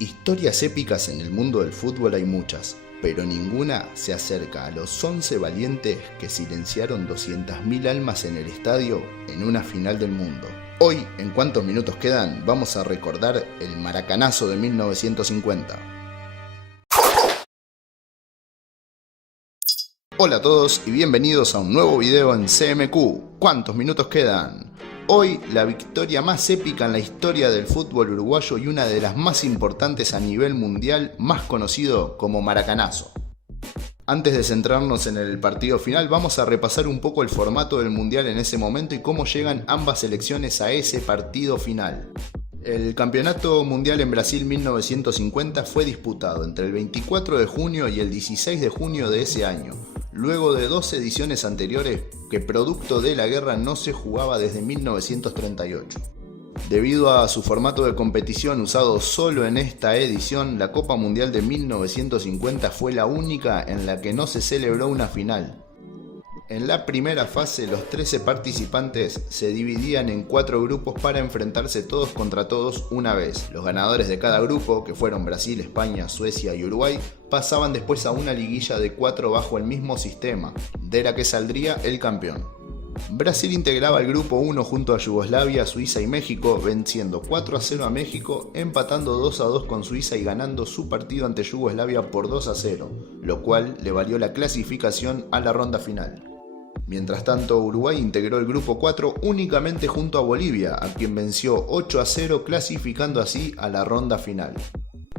Historias épicas en el mundo del fútbol hay muchas, pero ninguna se acerca a los 11 valientes que silenciaron 200.000 almas en el estadio en una final del mundo. Hoy, en cuántos minutos quedan, vamos a recordar el Maracanazo de 1950. Hola a todos y bienvenidos a un nuevo video en CMQ. ¿Cuántos minutos quedan? Hoy, la victoria más épica en la historia del fútbol uruguayo y una de las más importantes a nivel mundial, más conocido como Maracanazo. Antes de centrarnos en el partido final, vamos a repasar un poco el formato del mundial en ese momento y cómo llegan ambas selecciones a ese partido final. El Campeonato Mundial en Brasil 1950 fue disputado entre el 24 de junio y el 16 de junio de ese año, luego de 2 ediciones anteriores que producto de la guerra no se jugaba desde 1938. Debido a su formato de competición usado solo en esta edición, la Copa Mundial de 1950 fue la única en la que no se celebró una final. En la primera fase, los 13 participantes se dividían en 4 grupos para enfrentarse todos contra todos una vez. Los ganadores de cada grupo, que fueron Brasil, España, Suecia y Uruguay, pasaban después a una liguilla de 4 bajo el mismo sistema, de la que saldría el campeón. Brasil integraba el grupo 1 junto a Yugoslavia, Suiza y México, venciendo 4-0 a México, empatando 2-2 con Suiza y ganando su partido ante Yugoslavia por 2-0, lo cual le valió la clasificación a la ronda final. Mientras tanto, Uruguay integró el grupo 4 únicamente junto a Bolivia, a quien venció 8-0, clasificando así a la ronda final.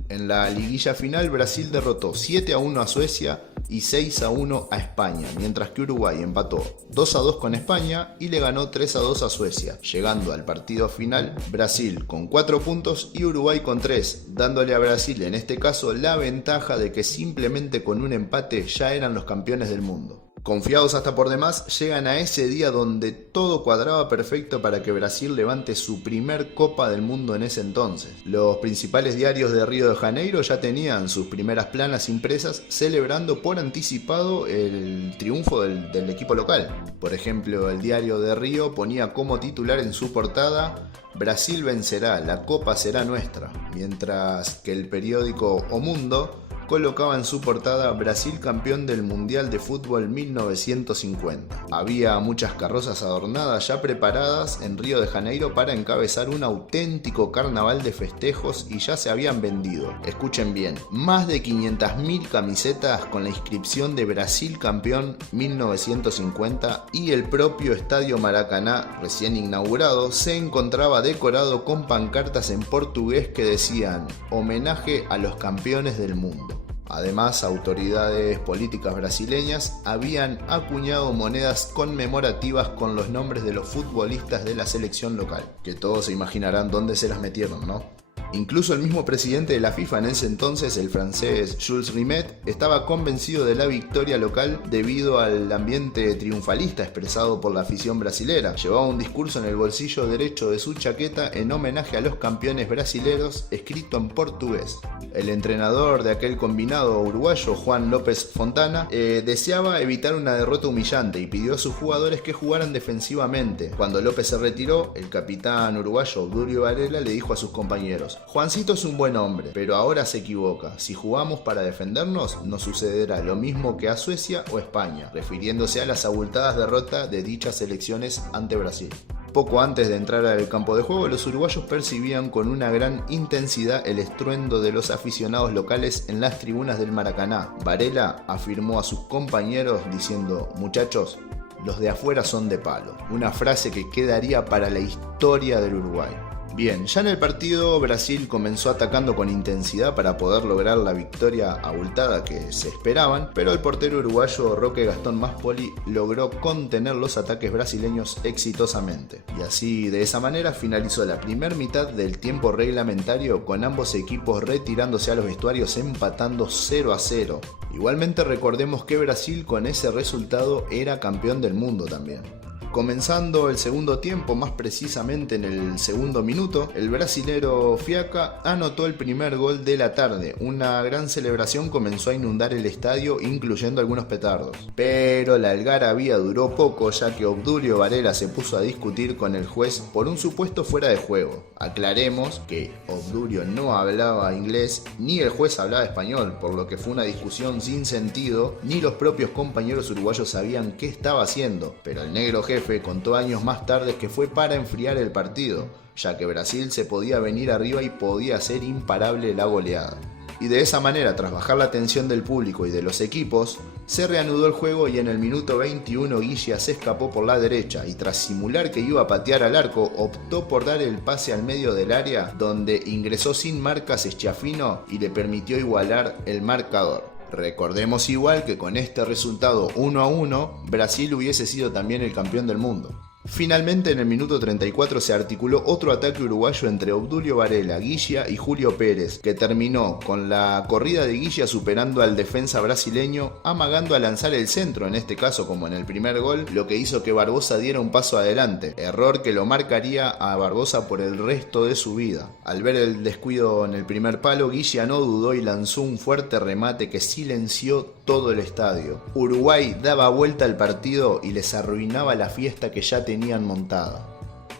En la liguilla final, Brasil derrotó 7-1 a Suecia y 6-1 a España, mientras que Uruguay empató 2-2 con España y le ganó 3-2 a Suecia, llegando al partido final Brasil con 4 puntos y Uruguay con 3, dándole a Brasil en este caso la ventaja de que simplemente con un empate ya eran los campeones del mundo. Confiados hasta por demás, llegan a ese día donde todo cuadraba perfecto para que Brasil levante su primer Copa del Mundo en ese entonces. Los principales diarios de Río de Janeiro ya tenían sus primeras planas impresas celebrando por anticipado el triunfo del equipo local. Por ejemplo, el diario de Río ponía como titular en su portada: "Brasil vencerá, la Copa será nuestra", mientras que el periódico O Mundo colocaba en su portada "Brasil campeón del Mundial de Fútbol 1950". Había muchas carrozas adornadas ya preparadas en Río de Janeiro para encabezar un auténtico carnaval de festejos y ya se habían vendido, escuchen bien, más de 500.000 camisetas con la inscripción de Brasil campeón 1950 y el propio Estadio Maracaná, recién inaugurado, se encontraba decorado con pancartas en portugués que decían "Homenaje a los campeones del mundo". Además, autoridades políticas brasileñas habían acuñado monedas conmemorativas con los nombres de los futbolistas de la selección local, que todos se imaginarán dónde se las metieron, ¿no? Incluso el mismo presidente de la FIFA en ese entonces, el francés Jules Rimet, estaba convencido de la victoria local debido al ambiente triunfalista expresado por la afición brasilera. Llevaba un discurso en el bolsillo derecho de su chaqueta en homenaje a los campeones brasileros, escrito en portugués. El entrenador de aquel combinado uruguayo, Juan López Fontana, deseaba evitar una derrota humillante y pidió a sus jugadores que jugaran defensivamente. Cuando López se retiró, el capitán uruguayo Durio Varela le dijo a sus compañeros: "Juancito es un buen hombre, pero ahora se equivoca. Si jugamos para defendernos, nos sucederá lo mismo que a Suecia o España", refiriéndose a las abultadas derrotas de dichas selecciones ante Brasil. Poco antes de entrar al campo de juego, los uruguayos percibían con una gran intensidad el estruendo de los aficionados locales en las tribunas del Maracaná. Varela afirmó a sus compañeros diciendo: "Muchachos, los de afuera son de palo", una frase que quedaría para la historia del Uruguay. Bien, ya en el partido Brasil comenzó atacando con intensidad para poder lograr la victoria abultada que se esperaban, pero el portero uruguayo Roque Gastón Maspoli logró contener los ataques brasileños exitosamente. Y así, de esa manera, finalizó la primera mitad del tiempo reglamentario con ambos equipos retirándose a los vestuarios empatando 0-0. Igualmente recordemos que Brasil con ese resultado era campeón del mundo también. Comenzando el segundo tiempo, más precisamente en el segundo minuto, el brasilero Fiaca anotó el primer gol de la tarde. Una gran celebración comenzó a inundar el estadio, incluyendo algunos petardos. Pero la algarabía duró poco, ya que Obdulio Varela se puso a discutir con el juez por un supuesto fuera de juego. Aclaremos que Obdulio no hablaba inglés, ni el juez hablaba español, por lo que fue una discusión sin sentido, ni los propios compañeros uruguayos sabían qué estaba haciendo, pero el negro jefe contó años más tarde que fue para enfriar el partido, ya que Brasil se podía venir arriba y podía ser imparable la goleada. Y de esa manera, tras bajar la tensión del público y de los equipos, se reanudó el juego y en el minuto 21 Guilla se escapó por la derecha y tras simular que iba a patear al arco, optó por dar el pase al medio del área, donde ingresó sin marcas Schiaffino y le permitió igualar el marcador. Recordemos igual que con este resultado 1-1, Brasil hubiese sido también el campeón del mundo. Finalmente en el minuto 34 se articuló otro ataque uruguayo entre Obdulio Varela, Guilla y Julio Pérez, que terminó con la corrida de Guilla superando al defensa brasileño, amagando a lanzar el centro, en este caso como en el primer gol, lo que hizo que Barbosa diera un paso adelante, error que lo marcaría a Barbosa por el resto de su vida. Al ver el descuido en el primer palo, Guilla no dudó y lanzó un fuerte remate que silenció todo el estadio. Uruguay daba vuelta al partido y les arruinaba la fiesta que ya tenían montada.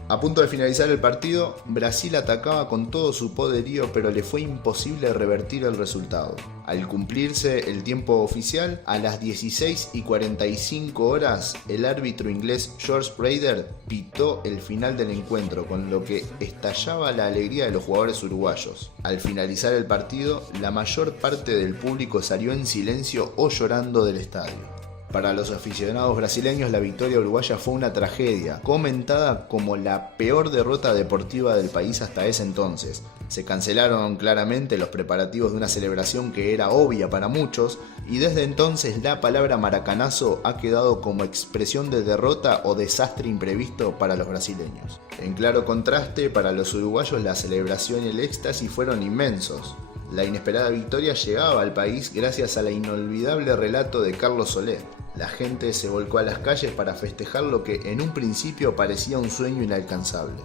A punto de finalizar el partido, Brasil atacaba con todo su poderío, pero le fue imposible revertir el resultado. Al cumplirse el tiempo oficial, a las 16:45 horas, el árbitro inglés George Rader pitó el final del encuentro, con lo que estallaba la alegría de los jugadores uruguayos. Al finalizar el partido, la mayor parte del público salió en silencio o llorando del estadio. Para los aficionados brasileños, la victoria uruguaya fue una tragedia, comentada como la peor derrota deportiva del país hasta ese entonces. Se cancelaron claramente los preparativos de una celebración que era obvia para muchos, y desde entonces la palabra maracanazo ha quedado como expresión de derrota o desastre imprevisto para los brasileños. En claro contraste, para los uruguayos la celebración y el éxtasis fueron inmensos. La inesperada victoria llegaba al país gracias al inolvidable relato de Carlos Soler. La gente se volcó a las calles para festejar lo que en un principio parecía un sueño inalcanzable.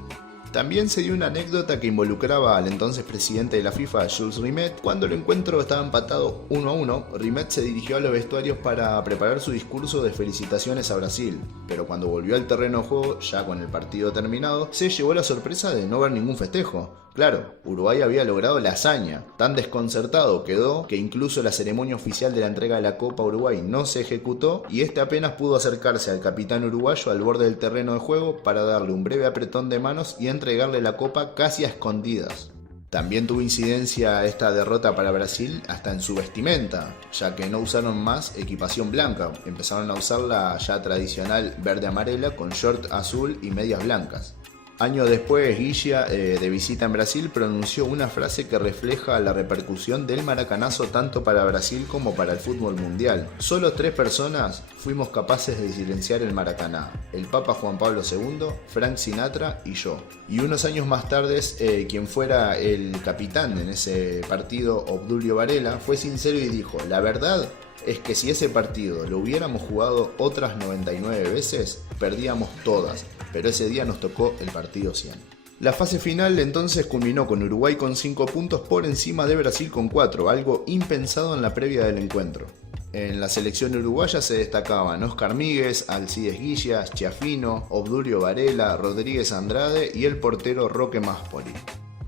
También se dio una anécdota que involucraba al entonces presidente de la FIFA, Jules Rimet. Cuando el encuentro estaba empatado 1-1, Rimet se dirigió a los vestuarios para preparar su discurso de felicitaciones a Brasil, pero cuando volvió al terreno de juego, ya con el partido terminado, se llevó la sorpresa de no ver ningún festejo. Claro, Uruguay había logrado la hazaña. Tan desconcertado quedó que incluso la ceremonia oficial de la entrega de la Copa Uruguay no se ejecutó y este apenas pudo acercarse al capitán uruguayo al borde del terreno de juego para darle un breve apretón de manos y entregarle la copa casi a escondidas. También tuvo incidencia esta derrota para Brasil hasta en su vestimenta, ya que no usaron más equipación blanca, empezaron a usar la ya tradicional verde-amarela con short azul y medias blancas. Años después, Guilla, de visita en Brasil, pronunció una frase que refleja la repercusión del maracanazo tanto para Brasil como para el fútbol mundial. Solo 3 personas fuimos capaces de silenciar el Maracaná: el Papa Juan Pablo II, Frank Sinatra y yo. Y unos años más tarde, quien fuera el capitán en ese partido, Obdulio Varela, fue sincero y dijo: la verdad es que si ese partido lo hubiéramos jugado otras 99 veces, perdíamos todas, pero ese día nos tocó el partido 100. La fase final entonces culminó con Uruguay con 5 puntos por encima de Brasil con 4, algo impensado en la previa del encuentro. En la selección uruguaya se destacaban Oscar Míguez, Alcides Guilla, Schiaffino, Obdulio Varela, Rodríguez Andrade y el portero Roque Máspoli.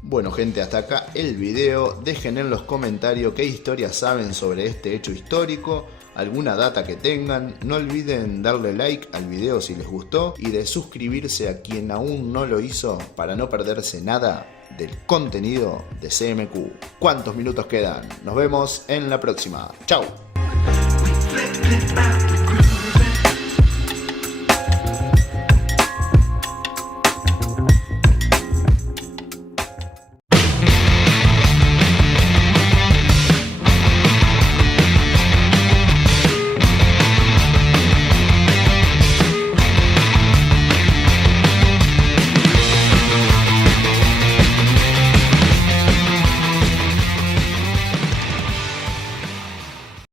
Bueno gente, hasta acá el video. Dejen en los comentarios qué historias saben sobre este hecho histórico, alguna data que tengan. No olviden darle like al video si les gustó y de suscribirse a quien aún no lo hizo para no perderse nada del contenido de CMQ. ¿Cuántos minutos quedan? Nos vemos en la próxima. ¡Chao!